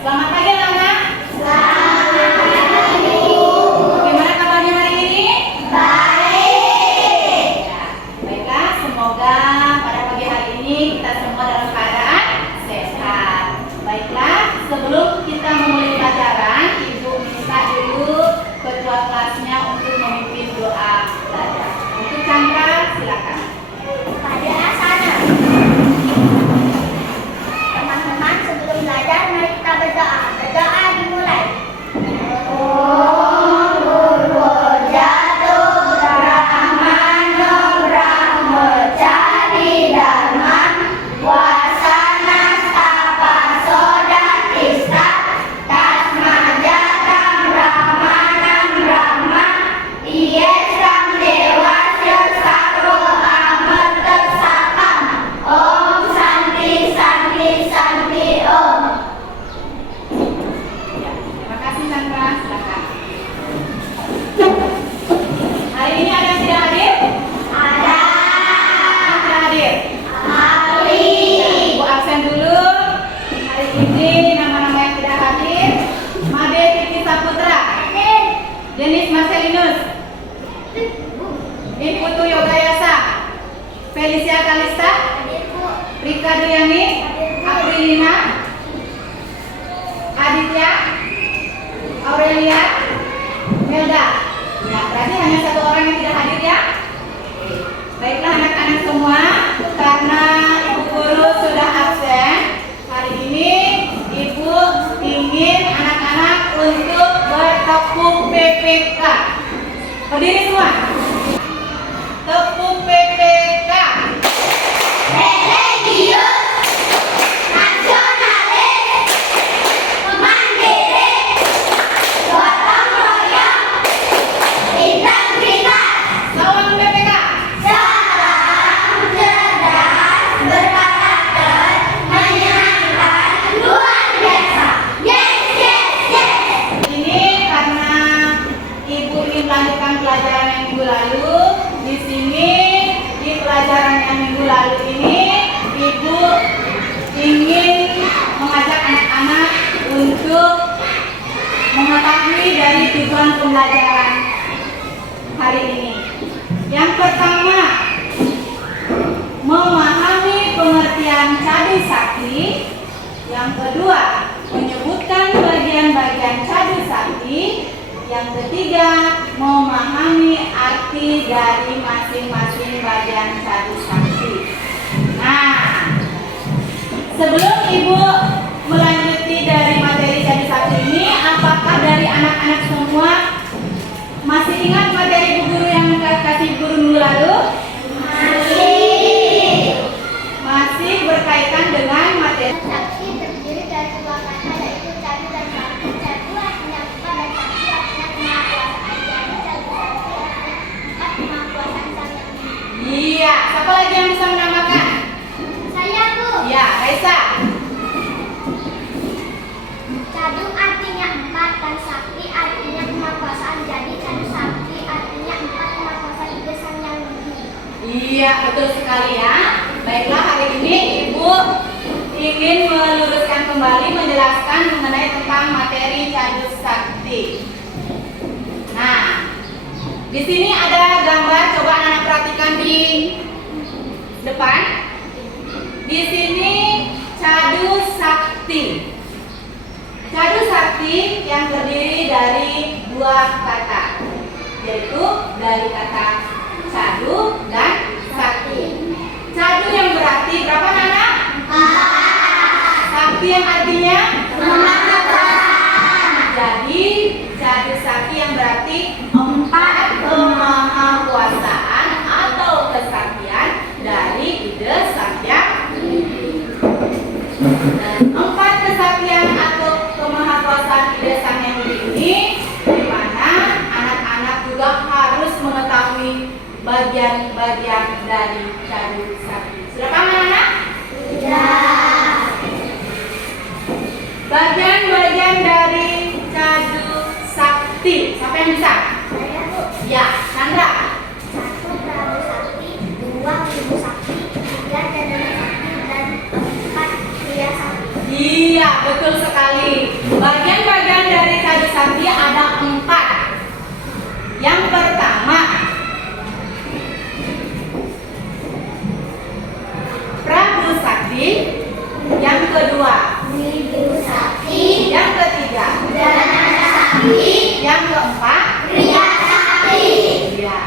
Selamat pagi anak-anak. Selamat pagi. Bagaimana kabarnya hari ini? Baik. Ya, baiklah, semoga pada pagi hari ini kita semua dalam keadaan sehat. Baiklah, sebelum kita memulai pelajaran, Ibu minta dulu ketua kelasnya untuk memimpin doa belajar. Untuk Chandra, silakan. Pada asana. Teman-teman, sebelum belajar mari kita berdoa. Berdoa dimulai. Om Purwojato Brahmano Brahmacari Dharma Wasana Stapa Sodatista Tasmajatam Brahmanam Brahma Iyesam Dewasya Sarvo Amarta Sakam. Om Santi Santi Santi Om. Ya, terima kasih Chandra, silakan. Hari ini ada yang tidak hadir? Ada Tidak hadir. Ali. Ibu absen dulu. Hari ini nama-nama yang tidak hadir: Made Titi Saputra, Denis Marcelinus, Putu Yogayasa, Felicia Kalista, Rika Duyani, Aprilina, Aditya, Aurelia, Melda. Ya, berarti hanya satu orang yang tidak hadir ya. Baiklah anak-anak semua, karena Ibu Guru sudah absen, hari ini Ibu ingin anak-anak untuk bertepuk PPK. Berdiri semua. Tepuk PPK. Religius nasionalis mandiri gotong royong integritas Salam PPK. salam cerdas berkarakter menyenangkan luar biasa. Yes yes yes. Ini karena Ibu ingin melanjutkan pelajaran yang minggu lalu. Di sini di pelajaran yang minggu lalu ini Ibu ingin mengajak anak-anak untuk mengetahui dari tujuan pembelajaran hari ini. Yang pertama, memahami pengertian cadu sakti. Yang kedua, menyebutkan bagian-bagian cadu sakti. Yang ketiga, memahami arti dari masing-masing bagian cadu sakti. Nah, sebelum Ibu melanjuti dari materi cadu sakti ini, apakah dari anak-anak semua masih ingat materi Bu Guru yang kasih guru minggu lalu? Masih berkaitan dengan materi. Sakti terdiri dari dua kata yaitu cadu dan sakti. Cadu artinya empat dan sakti artinya kemahakuasaan. Jadi cadu sakti artinya empat kemahakuasaan Sang Yang Tinggi. Iya, siapa lagi yang bisa menambahkan? Saya Bu. Ya, Raisa. Cadu artinya empat dan sakti artinya kemahakuasaan. Jadi cadu sakti artinya empat kemahakuasaan Ide Sang Yang Tinggi. Iya, betul sekali ya. Baiklah, hari ini Ibu ingin meluruskan kembali, menjelaskan mengenai tentang materi cadu sakti. Nah, di sini ada gambar, coba anak perhatikan di depan. Di sini cadu sakti. Cadu sakti yang terdiri dari dua kata, yaitu dari kata cadu dan sakti. Cadu yang berarti berapa Nana? Sakti yang artinya jadi cadu sakti yang berarti empat kemahakuasaan atau kesaktian dari Ide Sang Yang Tinggi. Dan empat kesaktian atau kemahakuasaan Ide Sang Yang Tinggi, di mana anak-anak juga harus mengetahui bagian-bagian dari cadu sakti. Sudah paham anak-anak? Sudah. Bagian-bagian dari cadu sakti. Siapa yang bisa? Saya Bu. Ya, Chandra. 1 Prabu Sakti, 2 Wibu Sakti, 3 Candana Sakti, dan 4 Kriya Sakti. Iya, betul sekali. Bagian-bagian dari Cadu Sakti ada 4. Yang pertama, Prabu Sakti. Yang kedua, Wibu Sakti. yang ketiga, Dana Sakti. yang keempat, Kriya Sakti. ya.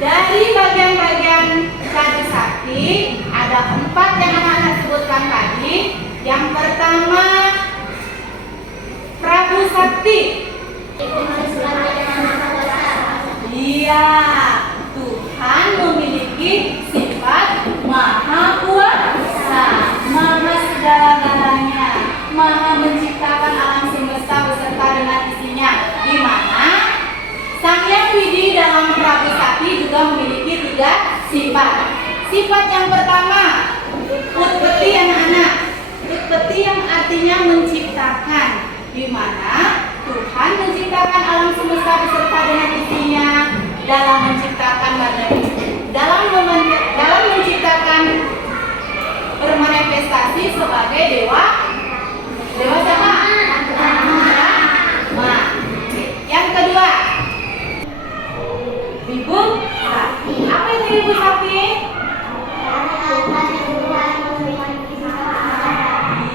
Dari bagian-bagian Cadu Sakti ada 4 yang anak-anak sebutkan tadi. Yang pertama, Prabu Sakti. Iya, Tuhan memiliki sifat Maha Kuasa, Maha segala-galanya, Maha menciptakan alam semesta beserta dengan isinya. Di mana Sang Hyang Widi dalam Prabu Sakti juga memiliki 3 sifat. Sifat yang pertama, Utpeti anak-anak. Utpeti yang artinya menciptakan, di mana Tuhan menciptakan alam semesta beserta dengan isinya. Dalam menciptakan dalam menciptakan bermanifestasi sebagai dewa siapa? Nah, yang kedua, Wibu Sakti. Apa itu Wibu Sakti?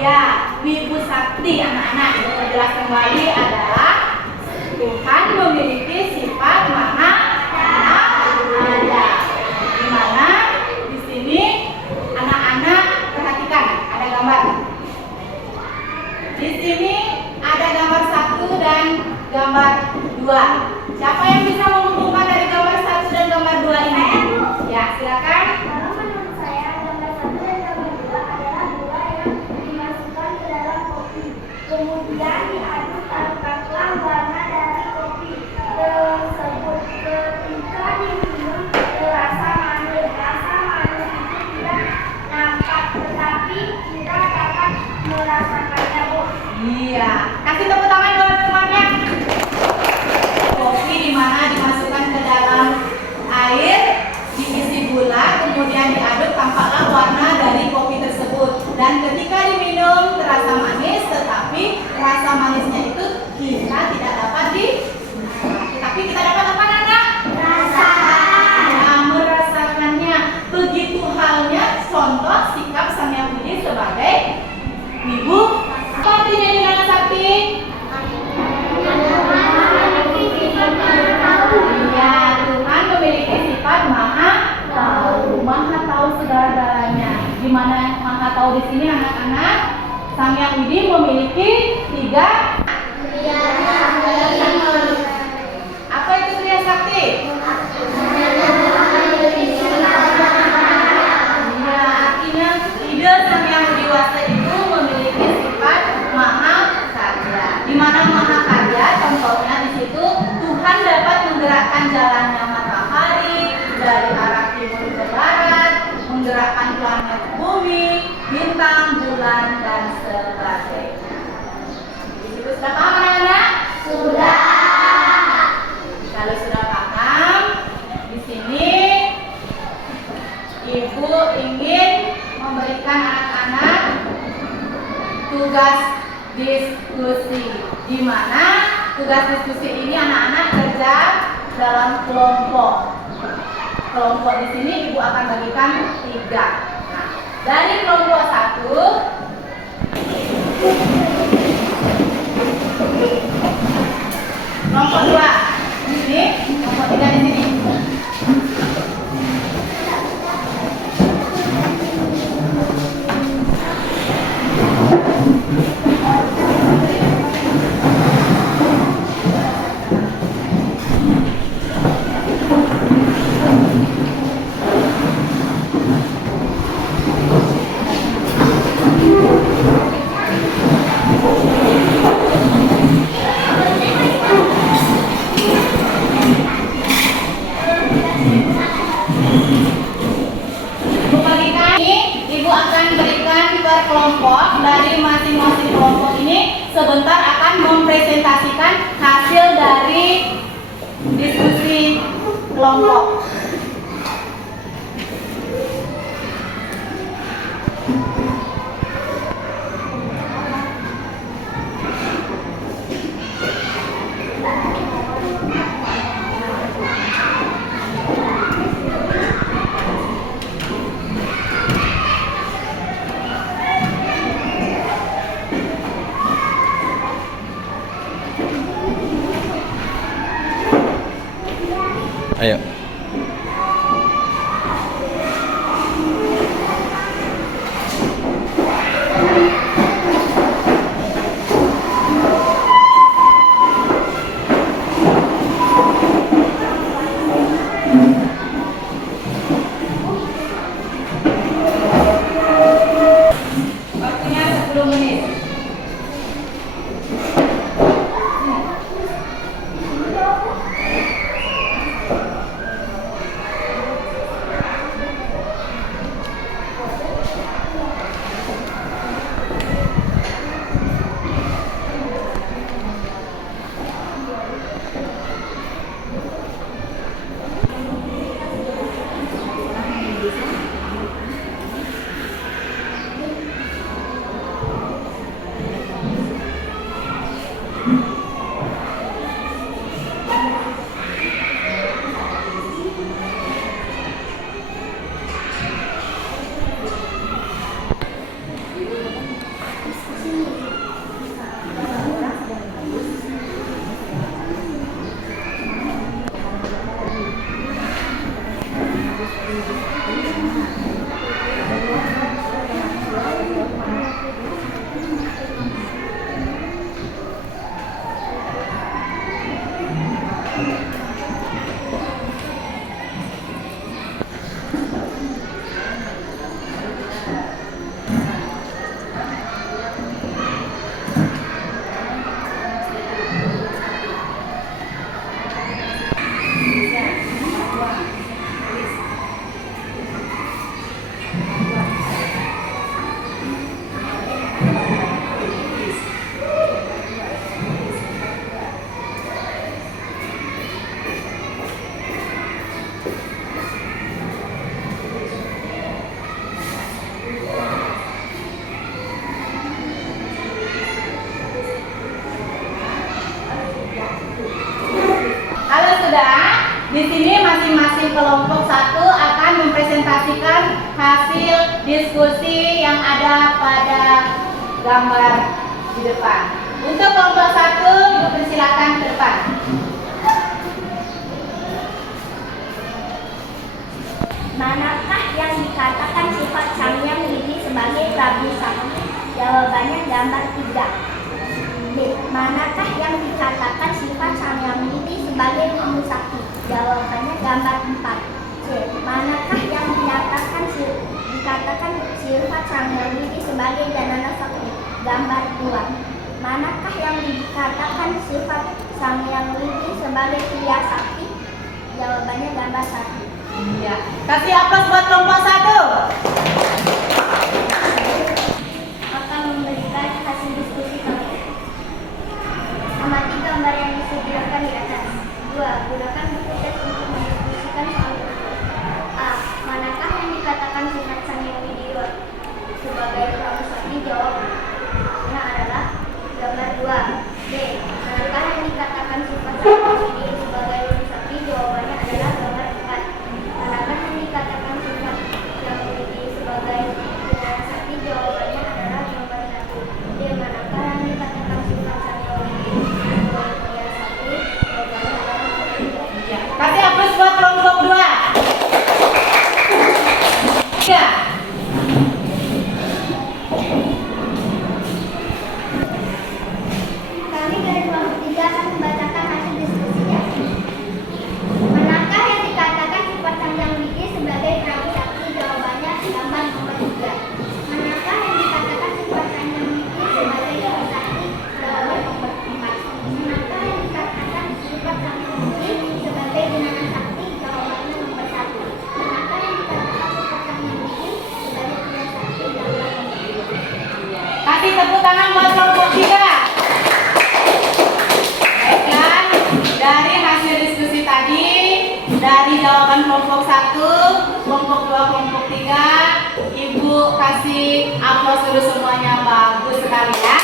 Iya, Wibu Sakti anak-anak. Jelas kembali adalah Tuhan memiliki sifat Maha Ada. Di mana di sini anak-anak perhatikan ada gambar. Di sini ada gambar 1 dan gambar 2. Siapa yang bisa mengumpulkan dari gambar 1 dan gambar 2 ini? Ya, silakan. Kalau menurut saya gambar 1 dan gambar 2 adalah gula yang dimasukkan ke dalam kopi. Kemudian diaduk taruhlah warna dari kopi tersebut. Ketika diminum terasa manis. Rasa manis itu tidak nampak, tetapi kita dapat merasakannya, Bu. Iya, kasih tepuk tangan buat temannya. Kopi di mana dimasukkan ke dalam air, diisi gula, kemudian diaduk, tampaklah warna dari kopi tersebut. Dan ketika diminum terasa manis, tetapi rasa manisnya itu kita tidak dapat tapi kita dapat apa, Nana? Nah, merasakannya. Begitu halnya contoh sikap Sang Hyang Widi sebagai Wibu Sakti. Jadi Nana Sakti. Iya, Tuhan memiliki sifat Maha tahu segala-galanya. Di mana Maha tahu di sini anak-anak, Sang Hyang Widi memiliki 3. Apa itu Kriya Sakti? Iya, artinya ide Sang Hyang Widi Wasa itu memiliki sifat Maha Karya. Di mana Maha Karya contohnya di situ Tuhan dapat menggerakkan jalannya matahari dari arah timur ke barat, menggerakkan planet bumi, bintang, bulan, dan sebagainya. Di situ sudah paham anak-anak? Sudah. Kalau sudah paham, di sini Ibu ingin memberikan anak-anak tugas diskusi. Di mana tugas diskusi ini anak-anak kerja dalam kelompok. Kelompok di sini Ibu akan bagikan 3. Nah, dari kelompok 1, kelompok 2, ini kelompok 3 di sini. Kelompok dari masing-masing kelompok ini sebentar akan mempresentasikan hasil dari diskusi kelompok. Ayo. Waktunya 10 menit. Kalau sudah, di sini masing-masing kelompok satu akan mempresentasikan hasil diskusi yang ada pada gambar di depan. Untuk kelompok satu, dipersilakan ke depan. Manakah yang dikatakan sifat Samyang Widi sebagai Prabu Sakti? Jawabannya gambar 3. B. Manakah yang dikatakan sifat Samyang Widi sebagai Wibu Sakti? Jawabannya gambar 4. C. Manakah yang dikatakan sifat Samyang Widi sebagai Janana Sakti? Gambar 2. Manakah yang dikatakan sifat Samyang Widi sebagai Kriya Sakti? Jawabannya gambar 1. Ya, kasih aplaus buat kelompok satu. Akan memberikan hasil diskusi kami. Amati gambar yang disediakan di atas. 2. Gunakan buku tes untuk mendiskusikan soal tersebut. A. Manakah yang dikatakan sifat Samyang Widi sebagai Prabu Sakti? Jawabannya adalah gambar 2. B. Manakah yang dikatakan sifat Samyang Widi sebagai Wibu Sakti? Jawabannya adalah gambar 4. Manakah yang dikatakan sifat Samyang Widi sebagai Janana Sakti? Jawabannya adalah gambar 1. D. Manakah yang dikatakan sifat Samyang Widi sebagai Kriya Sakti? Jawabannya adalah gambar 2. Ya, kasih aplaus buat kelompok dua. 3. Kami dari kelompok 3 akan membacakan hasil diskusinya. Manakah yang dikatakan sifat Samyang Widi sebagai Prabu Sakti? Jawabannya gambar nomor 3. Manakah yang dikatakan sifat Samyang Widi sebagai Wibu Sakti? Jawaban nomor 4. Manakah yang dikatakan sifat Samyang Widi sebagai Janana Sakti? Jawabannya nomor 1. Manakah yang dikatakan sifat Samyang Widi sebagai Kriya Sakti? Jawaban nomor 2. Kasih tepuk tangan buat kelompok 3. Baiklah, dari hasil diskusi tadi, dari jawaban kelompok 1, kelompok 2, kelompok 3, Ibu kasih aplaus dulu semuanya, bagus sekali ya.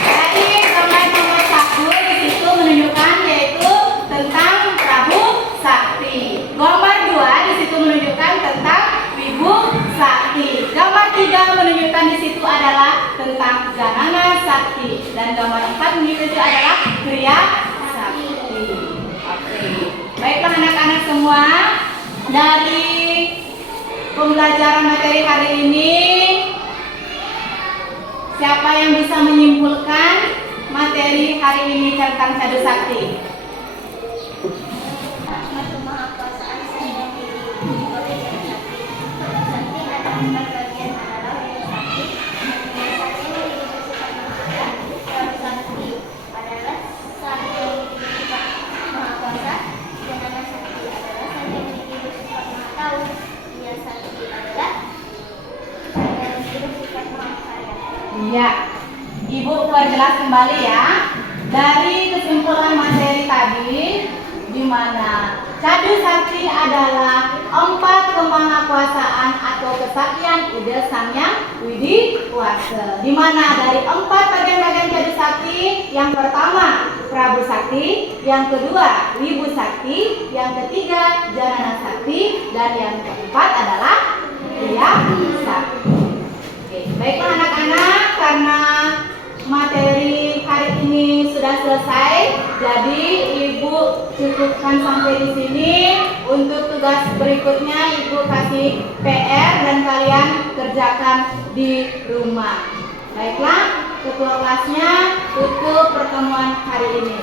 Jadi gambar nomor 1 di situ menunjukkan yaitu tentang Prabu Sakti. Gambar 2 di situ menunjukkan tentang Wibu Sakti. Gambar 3 menunjukkan di situ adalah tentang Janana Sakti, dan gambar 4 menunjukkan itu adalah Kriya Sakti. Oke. Baiklah. semua, dari pembelajaran materi hari ini, siapa yang bisa menyimpulkan materi hari ini tentang Cadu Sakti? Ya, Ibu perjelas kembali ya. Dari kesimpulan materi tadi, di mana Cadu Sakti adalah 4 kemahakuasaan atau kesaktian Ida Sang Hyang Widi Wasa. Di mana dari 4 bagian-bagian Cadu Sakti, yang pertama Prabu Sakti, yang kedua Wibu Sakti, yang ketiga Janana Sakti, dan yang keempat adalah Kriya Sakti. Oke, baiklah anak-anak, karena materi hari ini sudah selesai, jadi Ibu cukupkan sampai di sini. Untuk tugas berikutnya Ibu kasih PR dan kalian kerjakan di rumah. Baiklah, ketua kelasnya tutup pertemuan hari ini.